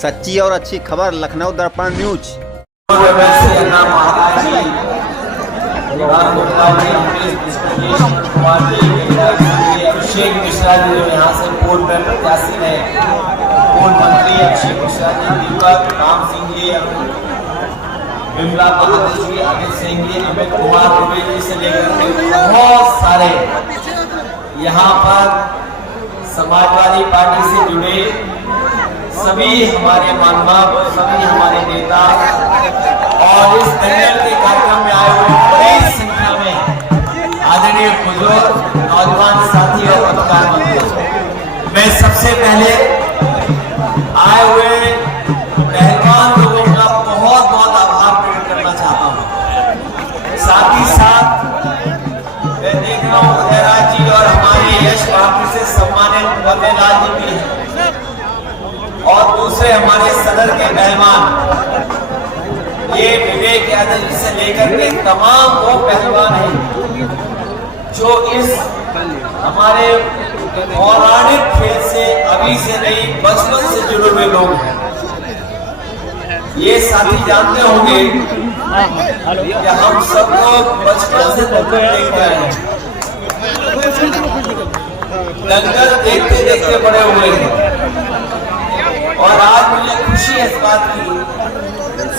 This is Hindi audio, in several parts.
सच्ची और अच्छी खबर लखनऊ दर्पण न्यूज। अभिषेक मिश्रा जी जो यहाँ से पूर्व में प्रत्याशी है, पूर्व मंत्री अभिषेक मिश्रा जी, दीपक राम सिंह जी, विमला बहादुर जी, अमित सिंह जी, अमित कुमार दुबे जी से लेकर बहुत सारे यहाँ पर समाजवादी पार्टी से जुड़े सभी हमारे महानुभाव, सभी हमारे नेता और इस दंगल के कार्यक्रम में आए हुए बड़ी संख्या में आदरणीय बुजुर्ग, नौजवान साथी और पत्रकार बंधु, मैं सबसे पहले आए हुए पहलवान लोगों का बहुत बहुत आभार प्रकट करना चाहता हूँ। साथ ही साथ मैं देख रहा हूँ उदयराज जी और हमारे यश भारती से सम्मानित बल्लेलाल जी भी हैं और दूसरे हमारे सदर के पहलवान ये विवेक यादव जी से लेकर के तमाम वो पहलवान हैं जो इस हमारे पौराणिक खेल से अभी से नहीं बचपन से जुड़े हुए लोग हैं। ये साथी जानते होंगे कि हम सब लोग बचपन से दंगल देखते आए हैं, दंगल देखते देखते बड़े हुए हैं और आज मुझे खुशी इस बात की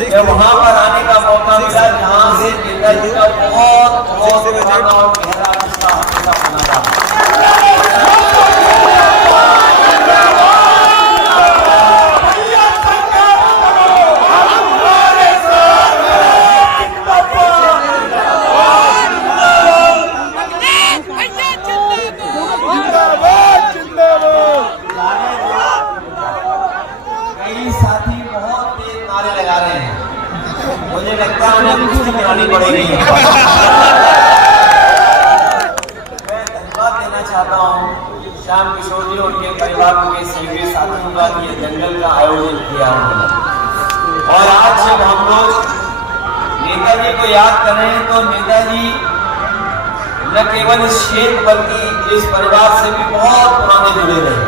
कि वहां पर आने का मौका मिला जहां से नेताजी का बहुत बहुत पुराना और गहरा रिश्ता बना था। मुझे लगता है उन्हें कुश्ती करानी पड़ेगी। मैं धन्यवाद देना चाहता हूँ श्याम किशोर जी और उनके परिवार के सभी साथियों का ये दंगल का आयोजन किया उन्होंने। और आज जब हम लोग नेताजी को याद कर रहे हैं तो नेताजी न केवल इस क्षेत्र बल्कि इस परिवार से भी बहुत पुराने जुड़े रहे।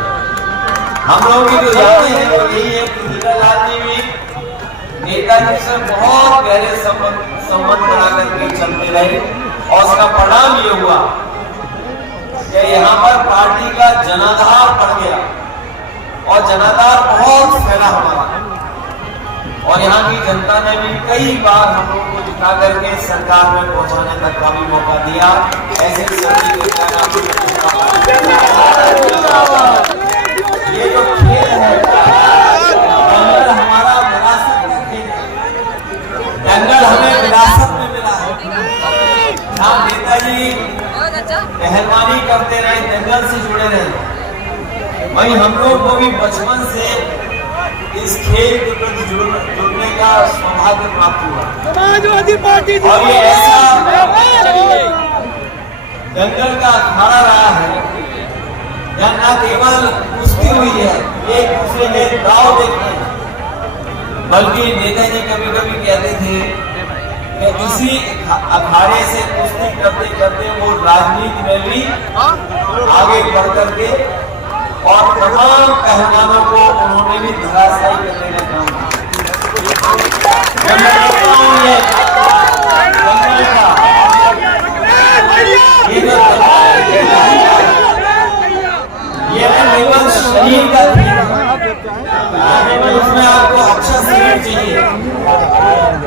हम लोग की जो यादें हैं वो यही है कि हीरालाल जी भी नेताजी से बहुत गहरे संबंध बना करके चलते रहे और उसका परिणाम ये हुआ कि यहाँ पर पार्टी का जनाधार बढ़ गया और जनाधार बहुत फैला हमारा और यहाँ की जनता ने भी कई बार हम लोगों को जिता करके सरकार में पहुंचाने तक का भी मौका दिया। ऐसे ये जो खेल है हमारा विरासत का खेल है, दंगल हमें विरासत में मिला है। हम नेताजी पहलवानी करते रहे, दंगल से जुड़े रहे, वहीं हम लोग को भी बचपन से इस खेल के प्रति जुड़ने का सौभाग्य प्राप्त हुआ। समाजवादी पार्टी और ये ऐसा दंगल का अखाड़ा रहा है जहाँ न केवल कुश्ती हुई है, एक दूसरे के दाव देखते हैं, बल्कि नेताजी कभी कभी कहते थे कि इसी अखाड़े से कुश्ती करते करते वो राजनीति में भी आगे बढ़ करके और तमाम पहलवानों को उन्होंने भी धराशायी करने का काम किया। ये केवल शरीर का उसमें आपको अच्छा शरीर चाहिए,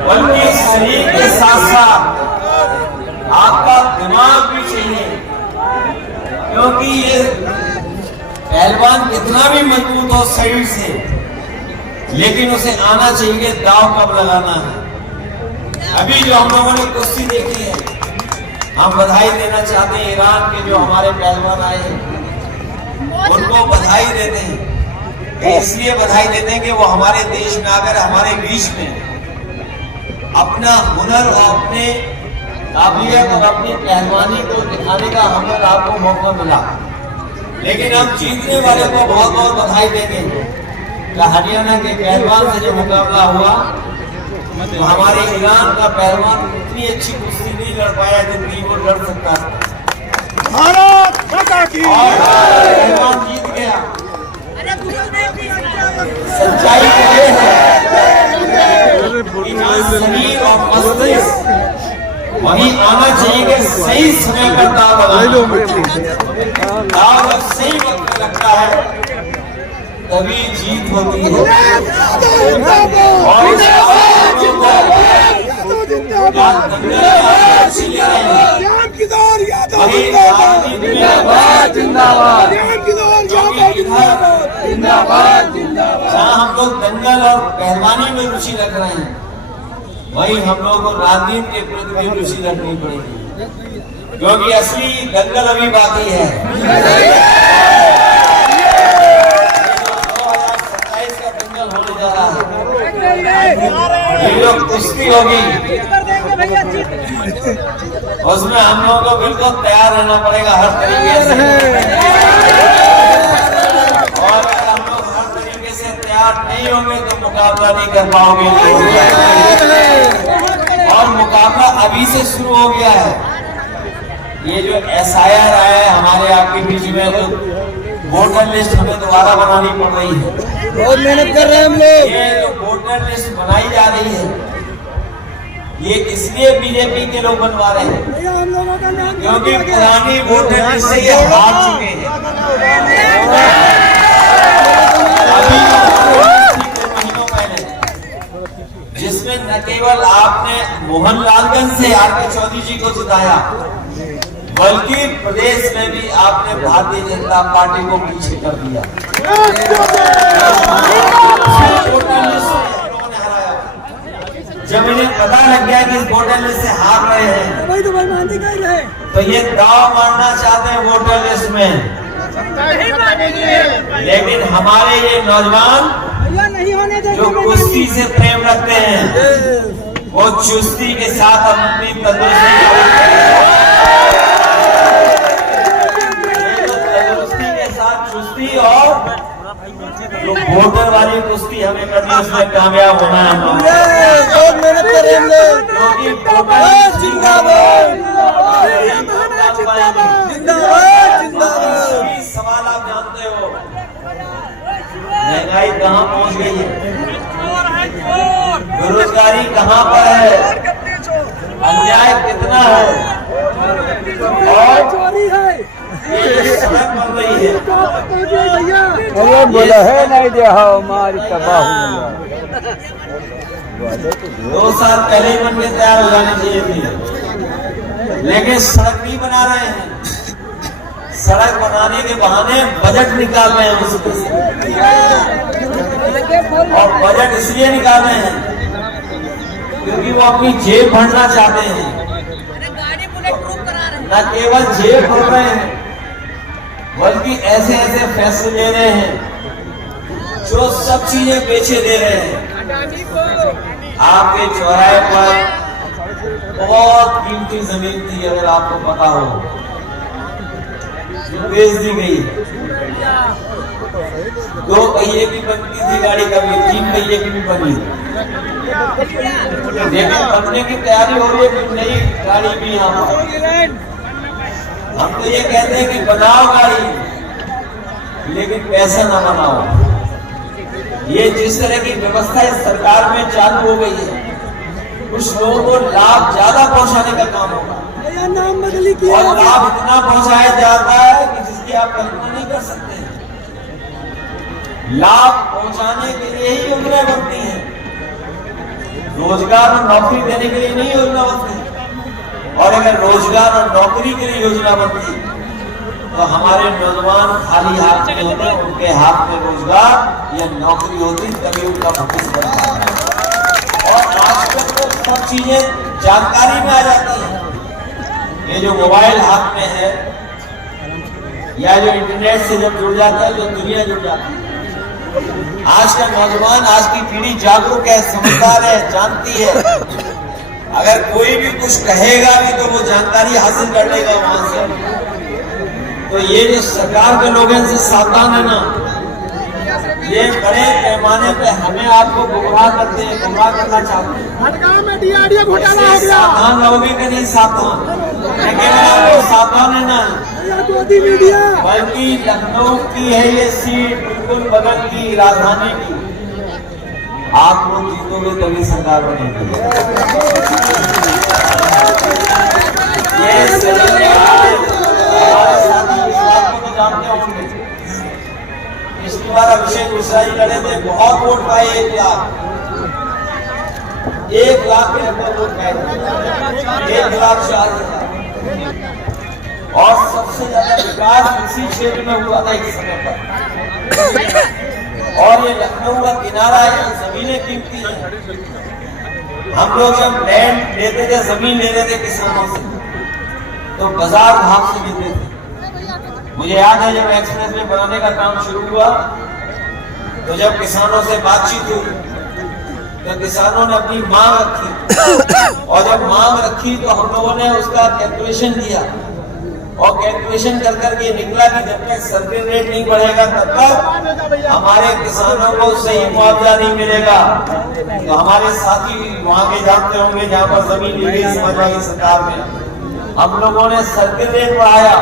बल्कि शरीर के साथ साथ आपका दिमाग भी चाहिए, क्योंकि ये पहलवान कितना भी मजबूत हो शरीर से, लेकिन उसे आना चाहिए दांव कब लगाना है। अभी जो हम लोगों ने कुश्ती देखी है, हम बधाई देना चाहते हैं ईरान के जो हमारे पहलवान आए हैं, उनको बधाई देते हैं। इसलिए बधाई देते हैं कि वो हमारे देश में आकर हमारे बीच में अपना हुनर और अपने काबिलियत और अपनी पहलवानी को दिखाने का हम लोग आपको मौका मिला। लेकिन हम जीतने वाले को बहुत बहुत बधाई देंगे कि हरियाणा के पहलवान से जो मुकाबला हुआ तो हमारे ईरान का पहलवान इतनी अच्छी कुश्ती नहीं लड़ पाया जितनी वो लड़ सकता था। भारत माता की पहलवान जीत गया। सच्चाई शरीर और मस्तिष्क वही आना चाहिए कि सही समय पर दाव लगाना। दाव जब सही वक्त पे लगता है तभी जीत होती है। और इस आवाज जहाँ हम लोग दंगल और पहलवानी में रुचि रख रहे हैं वही हम लोगों को राजनीति के प्रति भी रुचि रखनी पड़ेगी, क्योंकि असली दंगल अभी बाकी है। 2027 का दंगल होने जा रहा है। ये जो कुश्ती होगी उसमें हम लोगों को बिल्कुल तैयार रहना पड़ेगा हर तरीके से। और अगर हम लोग हर तरीके से तैयार नहीं होंगे तो मुकाबला नहीं कर पाओगे। और मुकाबला अभी से शुरू हो गया है। ये जो SIR आया है हमारे आपके बीच में, तो वोटर लिस्ट हमें दोबारा बनानी पड़ रही है। बहुत मेहनत कर रहे हैं हम लोग। ये जो वोटर लिस्ट बनाई जा रही है ये इसलिए बीजेपी के लोग बनवा रहे हैं क्योंकि पुरानी वोटर लिस्ट से ये हार चुके हैं। अभी महीनों पहले जिसमें न केवल आपने मोहनलालगंज से आर.के. चौधरी जी को जिताया बल्कि प्रदेश में भी आपने भारतीय जनता पार्टी को पीछे कर दिया। जब इन्हें पता लग गया कि इस वोटर लिस्ट से हार रहे हैं तो ये दाव मारना चाहते हैं वोटर लिस्ट में। लेकिन हमारे ये नौजवान जो कुश्ती से प्रेम रखते हैं वो चुस्ती के साथ अपनी तंदुरुस्ती के साथ चुस्ती और जो वोटर वाली कुश्ती हमें करनी है उसमें कामयाब होना है। बहुत मेहनत कर रहे हैं हम लोग। क्योंकि जिंदाबाद सवाल आप जानते हो महंगाई कहाँ पहुँच गई है, बेरोजगारी कहाँ पर है, अन्याय कितना है और ये सड़क बन रही है। अरे बोला है नहीं दे हमारी तबाह 2 साल पहले ही बन के तैयार हो जानी चाहिए थी, लेकिन सड़क नहीं बना रहे हैं। सड़क बनाने के बहाने बजट निकाल रहे हैं उसके से। और बजट इसलिए निकाल रहे हैं क्योंकि वो अपनी जेब भरना चाहते हैं। न केवल जेब भर रहे हैं बल्कि ऐसे ऐसे फैसले ले रहे हैं जो सब चीजें बेचे दे रहे हैं। आपके चौराहे पर बहुत कीमती जमीन थी, अगर आपको पता हो, जो बेच दी गई। 2 पहिए की बनती थी गाड़ी, कभी 3 पहिए की भी बनी, लेकिन बनने की तैयारी हो रही है नई गाड़ी भी यहाँ पर। हम तो ये कहते हैं कि बनाओ गाड़ी लेकिन पैसा ना बनाओ। ये जिस तरह की व्यवस्था इस सरकार में चालू हो गई है कुछ लोगों को लाभ ज्यादा पहुंचाने का काम होगा और लाभ इतना पहुंचाया जाता है कि जिसकी आप कल्पना नहीं कर सकते। लाभ पहुंचाने के लिए ही योजना बनती है, रोजगार और नौकरी देने के लिए नहीं योजना बनती। और अगर रोजगार और नौकरी के लिए योजना बनती तो हमारे नौजवान खाली हाथ में होते, उनके हाथ में रोजगार या नौकरी होती तभी उनका भविष्य बनता है। और आजकल तो सब चीजें जानकारी में आ जाती है। ये जो मोबाइल हाथ में है या जो इंटरनेट से जब जुड़ जाता है तो दुनिया जुड़ जाती है। आज का नौजवान, आज की पीढ़ी जागरूक है, समझदार है, जानती है। अगर कोई भी कुछ कहेगा भी तो वो जानकारी हासिल कर लेगा वहां से। तो ये जो सरकार के लोग हैं इनसे सावधान है ना, ये बड़े पैमाने पे हमें आपको गुमराह करते हैं, गुमराह करना चाहते हैं। सावधान रहोगे कि नहीं सावधान? लेकिन आपको सावधान है ना, बल्कि लखनऊ की है ये सीट, बिल्कुल बगल की राजधानी की। आप लोग जीतोगे तभी सरकार बनेगी। ये हमारे साथी इस बात को तो जानते होंगे, पिछली बार अभिषेक मिश्रा जी लड़े थे, बहुत वोट पाए, 1 लाख के लगभग वोट पाए, 1,04,000। और सबसे ज्यादा विकास इसी क्षेत्र में हुआ था एक समय पर। और ये लखनऊ का किनारा है, जमीनें कीमती हैं। हम लोग जब लैंड लेते थे, जमीन लेते थे किसानों से, तो बाजार भाव से लेते थे। मुझे याद है जब एक्सप्रेस वे बनाने का काम शुरू हुआ, तो जब किसानों से बातचीत हुई तो किसानों ने अपनी मांग रखी, और जब मांग रखी तो हम लोगों ने उसका कैलकुलेशन किया, और कैलकुलेशन कर करके निकला कि जब तक सर्किल रेट नहीं बढ़ेगा तब तक हमारे किसानों को सही मुआवजा नहीं मिलेगा। तो हमारे साथी वहां के जानते होंगे, जहां पर जमीन ली गई समाजवादी सरकार में, हम लोगों ने सर्किल रेट बढ़ाया,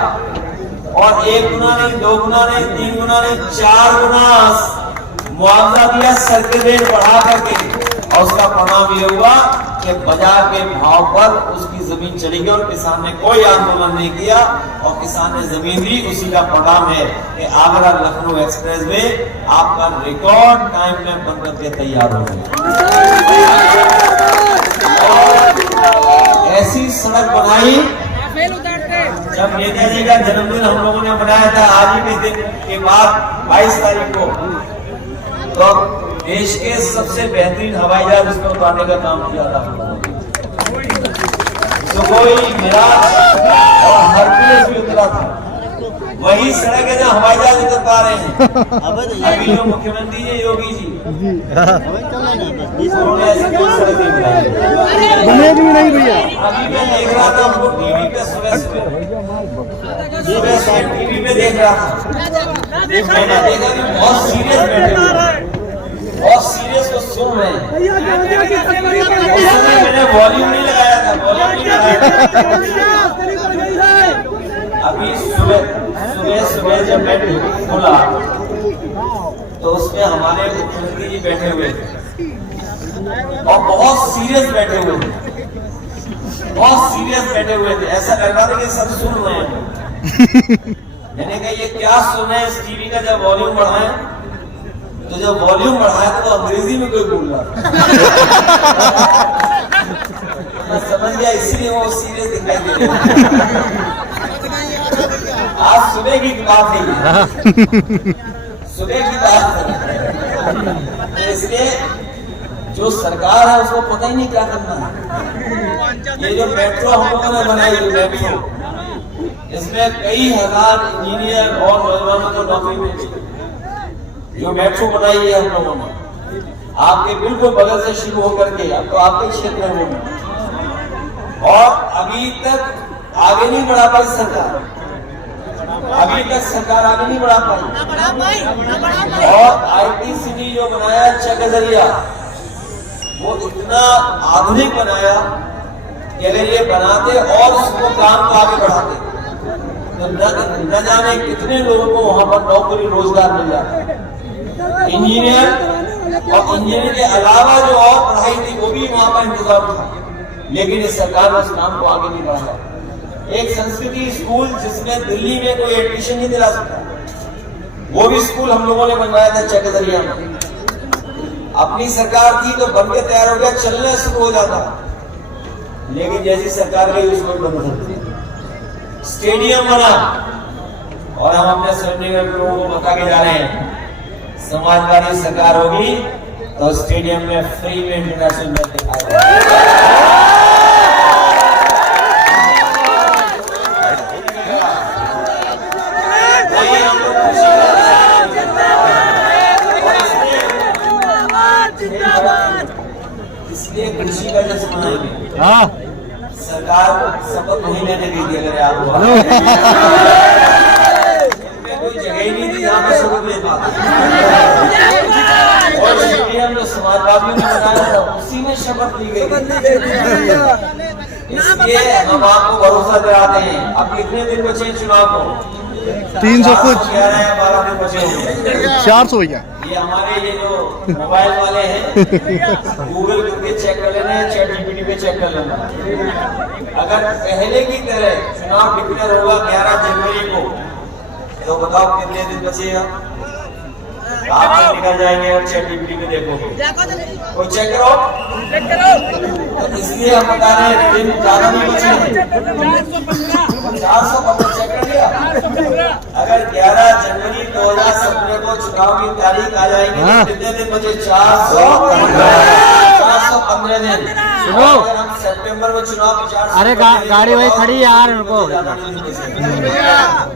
और 1 गुना नहीं, 2 गुना नहीं, 3 गुना नहीं, 4 गुना मुआवजा दिया सर्किल रेट बढ़ा करके। और उसका परिणाम ये हुआ कि बाजार के भाव पर उसकी जमीन चली गई, और किसान ने कोई आंदोलन नहीं किया, और किसान ने जमीन दी। उसी का परिणाम है कि आगरा लखनऊ एक्सप्रेस वे आपका रिकॉर्ड टाइम में बन करके तैयार हो गई। और ऐसी सड़क बनाई, जब नेताजी का जन्मदिन हम लोगों ने मनाया था आज ही के दिन के बाद 22 तारीख को, तो देश के सबसे बेहतरीन हवाई जहाज उसमें उतारने का काम किया था। सुखोई, मिराज और हरकुलिस भी उतरा था। वही सड़क है जहाँ हवाई जहाज उतर पा रहे हैं। अभी जो मुख्यमंत्री है योगी जी, उन्होंने ऐसी कोई सड़क नहीं बनाई, बनेगी नहीं भैया। अभी मैं देख रहा था हमको टीवी पे, सुबह टीवी पे देख रहा था, मैंने देखा कि बहुत सीरियस बैठे हुए, बहुत सीरियस को सुन रहे हैं। मैंने वॉल्यूम नहीं लगाया था, वॉल्यूम नहीं लगाया था। अभी सुबह जब मैं खोला तो उसमें हमारे मुख्यमंत्री जी बैठे हुए थे, और बहुत सीरियस बैठे हुए थे, बहुत सीरियस बैठे हुए थे। ऐसा लग रहा था कि सब सुन रहे हैं। मैंने कहा ये क्या सुन रहे हैं इस टीवी का, जब वॉल्यूम बढ़ाए, तो जब वॉल्यूम बढ़ाया तो अंग्रेजी में कोई बोल रहा, मैं समझ गया इसलिए वो सीरियस दिखाई दे रहा। आज सुबह की बात है, सुबह की बात है, इसलिए जो सरकार है उसको पता ही नहीं क्या करना है। ये जो मेट्रो हम लोगों ने बनाई, जो मेट्रो, इसमें कई हजार इंजीनियर और नौजवानों को नौकरी मिली। जो मेट्रो बनाई है हम लोगों ने, आपके बिल्कुल बगल से शुरू होकर के अब तो आपके क्षेत्र में, और अभी तक आगे नहीं बढ़ा पाई सरकार, अभी तक सरकार आगे नहीं बढ़ा पाई। और IT सिटी जो बनाया चकदरिया, वो इतना आधुनिक बनाया कि अगर ये बनाते और उसको काम को आगे बढ़ाते तो न जाने कितने लोगों को वहां पर नौकरी रोजगार मिल जाता। इंजीनियर और इंजीनियर के अलावा जो और पढ़ाई थी वो भी वहां पर इंतजाम था, लेकिन इस सरकार ने उस काम को आगे नहीं बढ़ाया। एक संस्कृति स्कूल जिसमें दिल्ली में कोई एडमिशन नहीं दिला सकता, वो भी स्कूल हम लोगों ने बनवाया था चकदरिया में। अपनी सरकार थी तो बन के तैयार हो गया, चलना शुरू हो जाता, लेकिन जैसी सरकार गई उसमें बंद कर दिया। स्टेडियम बना, और हम अपने स्वयं के लोगों को बता के जा रहे हैं, समाजवादी सरकार होगी तो स्टेडियम में फ्री में इंटरनेशनल मैच दिखाएगा। इसलिए कृषि का जैसे मनाएंगे, सरकार शपथ नहीं लेने गई थी, अगर याद हुआ कोई जगह ही नहीं थी जहाँ पर शपथ ले पाते। और स्टेडियम जो समाजवादियों ने बनाया था उसी में शपथ ली गई। इसलिए हम आपको भरोसा दिलाते हैं। अब कितने दिन बचे चुनाव को? 300 कुछ, 11 या 12 दिन बचे होंगे, 400 हो गया। ये हमारे ये जो मोबाइल वाले हैं, गूगल करके चेक कर लेना है, चैट जीपीटी पे चेक कर लेना। अगर पहले की तरह चुनाव डिक्लेयर होगा 11 जनवरी को, तो बताओ कितने दिन बचेगा? आप निकल जाएंगे और चैट जीपीटी पे देखोगे। कोई चेक करो। तो इसलिए हम बता रहे हैं दिन ज्यादा नहीं बचे, 415 चेक कर लिया। अगर 11 जनवरी 2017 को चुनाव की तारीख आ जाएगी तो कितने दिन बचे? 415 दिन। अगर हम सितंबर में चुनाव विचार, अरे गाड़ी वही खड़ी है यार, उनको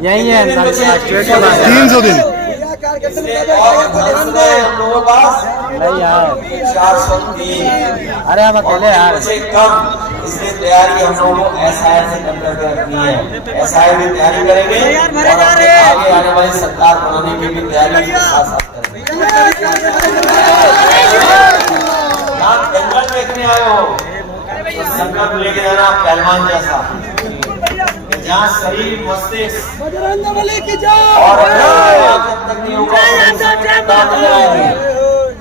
यही है 300 दिन हम लोगों के पास नहीं यार। 403। अरे हम अकेले यार, कम, इसलिए तैयारी हम लोगों को एसआईआर से करके रखनी है। एसआईआर की तैयारी करेंगे और आगे आने वाली सरकार बनाने की भी तैयारी के साथ साथ करेंगे। आप जंगल देखने आए हो तो संकल्प लेके जाना पहलवान जैसा, जहाँ शरीर मस्तिष्क और जब तक नहीं होगा।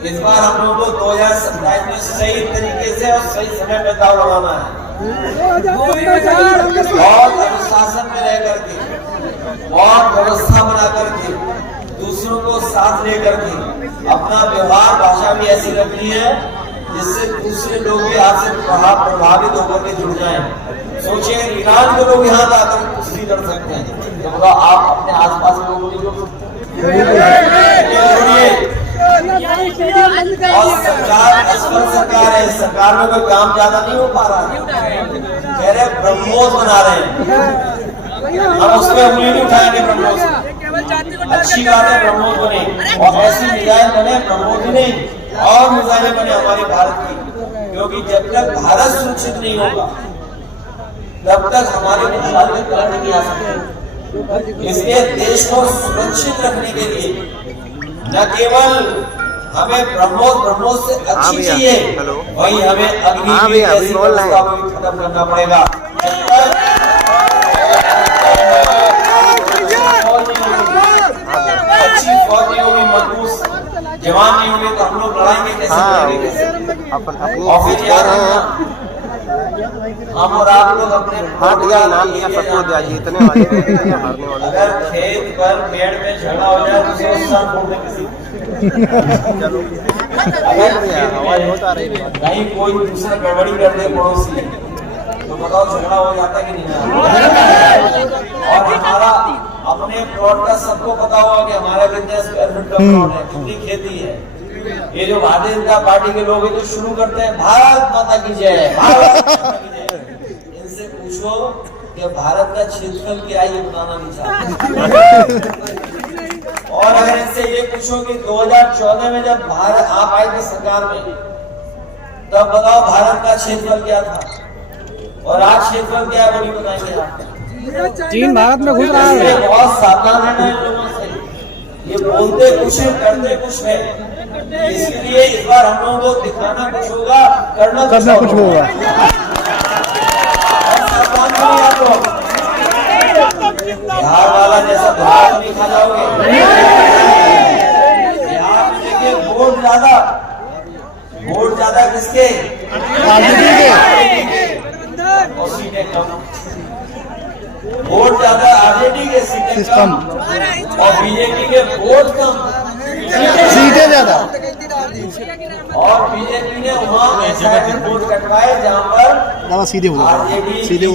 इस बार हम लोगों को 2027 में सही तरीके से और सही समय पे दाव लगाना है। बहुत अनुशासन में रह करके, बहुत व्यवस्था बना करके, दूसरों को साथ लेकर के अपना व्यवहार भाषा भी ऐसी रखनी है जिससे दूसरे लोग भी आपसे प्रभावित होकर के जुड़ जाएं। सोचिए ईरान के लोग यहाँ आकर कुश्ती लड़ सकते हैं, तो बताओ आप अपने आसपास के लोगों को और सरकार है, सरकार में कोई काम ज्यादा नहीं हो पा रहा, कह रहे ब्रह्मोस बना रहे हैं, हम उसमें उंगली नहीं उठाएंगे। ब्रह्मोस अच्छी बात है, ब्रह्मोस बने और ऐसी मिसाइल बने, ब्रह्मोस ही नहीं और मिसाइलें बने हमारे भारत की, क्योंकि जब तक भारत सुरक्षित नहीं होगा तब तक हमारे मुकाबले पलट नहीं आ सकते। इसलिए देश को सुरक्षित रखने के लिए न केवल हमें ब्रह्मोस से अच्छी चाहिए, वही हमें अग्नि जैसी व्यवस्था को भी खत्म करना पड़ेगा। अच्छी फौज नहीं होगी, मजबूत जवान नहीं होंगे तो हम लोग लड़ाएंगे कैसे? और फिर याद रखना, हम और आप लोग अपने नाम दिया सबको दिया इतने वाले अगर खेत पर पेड़ में झगड़ा हो जाए तो उसे उस साल फोड़ दें किसी कहीं कोई दूसरा गड़बड़ी कर दे पड़ोसी, तो बताओ झगड़ा हो जाता कि नहीं? और हमारा अपने प्लॉट का सबको पता होगा कि हमारा कितने स्क्वायर फीट का प्लॉट है, कितनी खेती है। ये जो भारतीय जनता पार्टी के लोग हैं तो शुरू करते हैं भारत माता की जय, भारत माता की जय। इनसे पूछो कि भारत का क्षेत्रफल क्या है, ये बताना नहीं चाहते। और अगर इनसे ये पूछो कि 2014 में जब भारत आप आए थे सरकार में, तब बताओ भारत का क्षेत्रफल क्या था और आज क्षेत्रफल क्या है, वो नहीं बताएंगे आप। चीन भारत में घुस रहा है। बहुत सावधान रहना है लोगों से, ये बोलते कुछ है करते कुछ है, इसलिए इस बार हम लोगों को दिखाना कुछ होगा, करना कुछ होगा। बिहार वाला जैसा धोखा नहीं खा जाओगे। बिहार में देखिए वोट ज्यादा किसके? और सीटें कम। वोट ज्यादा आरजेडी के, सीटें कम, और बीजेपी के वोट कम, सीटें ज्यादा। और बीजेपी ने वहाँ ऐसा वोट कटवाए जहाँ पर सीधे आरजेडी सीधे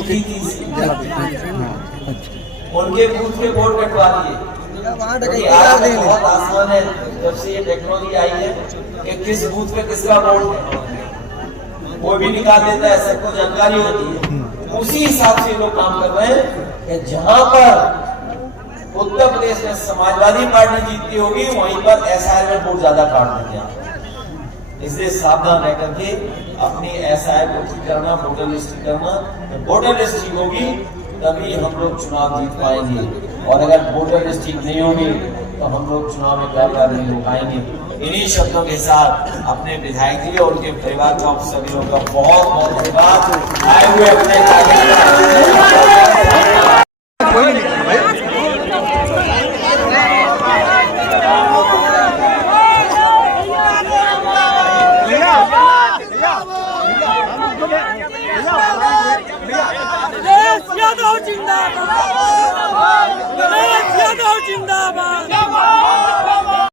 उनके बूथ के वोट कटवा दिए। आज बहुत आसान है जब से ये टेक्नोलॉजी आई है कि किस बूथ पे किसका वोट है वो भी निकाल देता है, सबको जानकारी होती है। उसी हिसाब से लोग काम कर रहे हैं कि जहाँ पर उत्तर प्रदेश में समाजवादी पार्टी जीतती होगी वहीं पर एसआईआर में वोट ज्यादा काट देंगे आप। इसलिए सावधान रह करके अपनी एसआईआर को ठीक करना, वोटर लिस्ट ठीक करना। वोटर लिस्ट ठीक होगी तभी हम लोग चुनाव जीत पाएंगे, और अगर वोटर लिस्ट ठीक नहीं होगी तो हम लोग चुनाव में कामयाब नहीं हो पाएंगे। इन्हीं शब्दों के साथ अपने विधायक जी और उनके परिवार का सभी लोगों का बहुत बहुत धन्यवाद। आए हुए अपने यादव जिंदाबाद, यादव जिंदाबाद।